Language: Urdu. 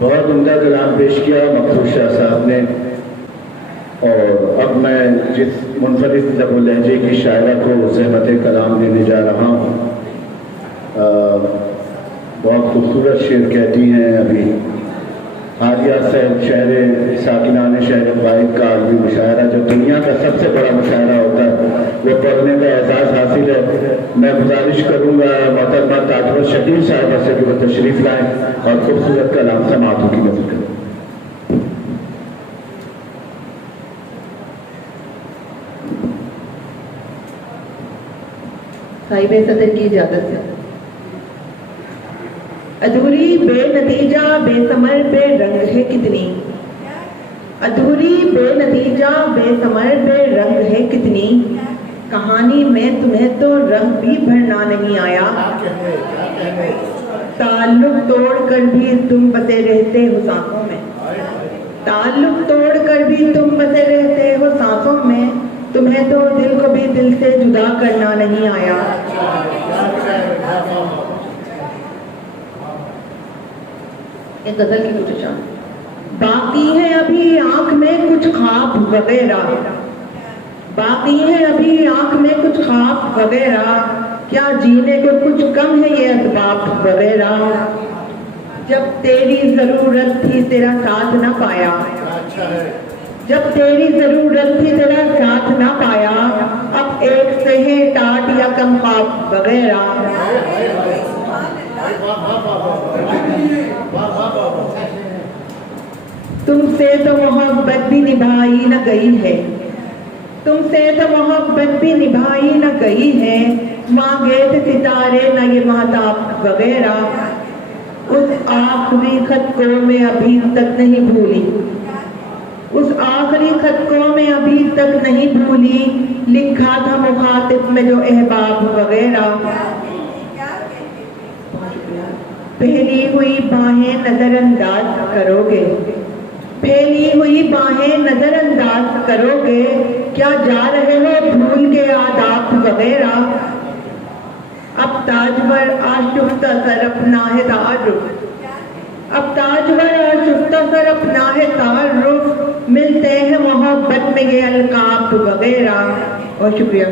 بہت عمدہ کلام پیش کیا مقصود شاہ صاحب نے، اور اب میں جس منفرد لب و لہجے کی شاعرہ کو زحمت کلام دینے جا رہا ہوں، بہت خوبصورت شعر کہتی ہیں ابھی حالیہ صاحب، شہر ساکنان شہر قائد کا عالمی مشاعرہ جو دنیا کا سب سے بڑا مشاعرہ ہوتا ہے، وہ پڑھنے کا اعزاز حاصل ہے۔ میں گزارش کروں گا محترمہ تاجور شکیل صاحبہ سے کہ وہ تشریف لائیں اور خوبصورت کلام سماعتوں کی نظر کریں۔ صاحب صدر کی اجازت سے۔ ادھوری بے نتیجہ بے ثمر بے رنگ ہے کتنی، ادھوری بے نتیجہ بے ثمر بے رنگ ہے کتنی، کہانی میں تمہیں تو رنگ بھی بھرنا نہیں آیا، تعلق توڑ کر بھی تم بسے رہتے ہو سانسوں میں، تعلق توڑ کر بھی تم بسے رہتے ہو سانسوں میں، تمہیں تو دل کو بھی دل سے جدا کرنا نہیں آیا۔ ایک غزل کی کچھ شان، باقی ہے ابھی آنکھ میں کچھ خواب وغیرہ، باقی ہے ابھی آنکھ میں کچھ خواب وغیرہ، کیا جینے کو کچھ کم ہے یہ اسباب وغیرہ، جب تیری ضرورت تھی تیرا ساتھ نہ پایا، جب تیری ضرورت تھی تیرا ساتھ نہ پایا، اب ایک سے ہے ٹاٹ یا کم خواب وغیرہ۔ تم سے تو محبت بھی نبھائی نہ گئی ہے، تم سے تو محبت بھی نبھائی نہ گئی ہے، مانگے تھے ستارے نہ یہ مہتاب وغیرہ، اس آخری خط کو میں ابھی تک نہیں بھولی، اس آخری خط کو میں ابھی تک نہیں بھولی، لکھا تھا مخاطب میں جو احباب وغیرہ۔ پھیلی ہوئی باہیں نظر انداز کرو گے، پھیلی ہوئی باہیں نظر انداز کرو گے، کیا جا رہے ہو بھول کے آداب وغیرہ، اب تاجور آشفتہ سر اپنا ہے تعارف، اب تاجور آشفتہ سر اپنا ہے تعارف، ملتے ہیں محبت میں یہ القاب وغیرہ۔ بہت شکریہ۔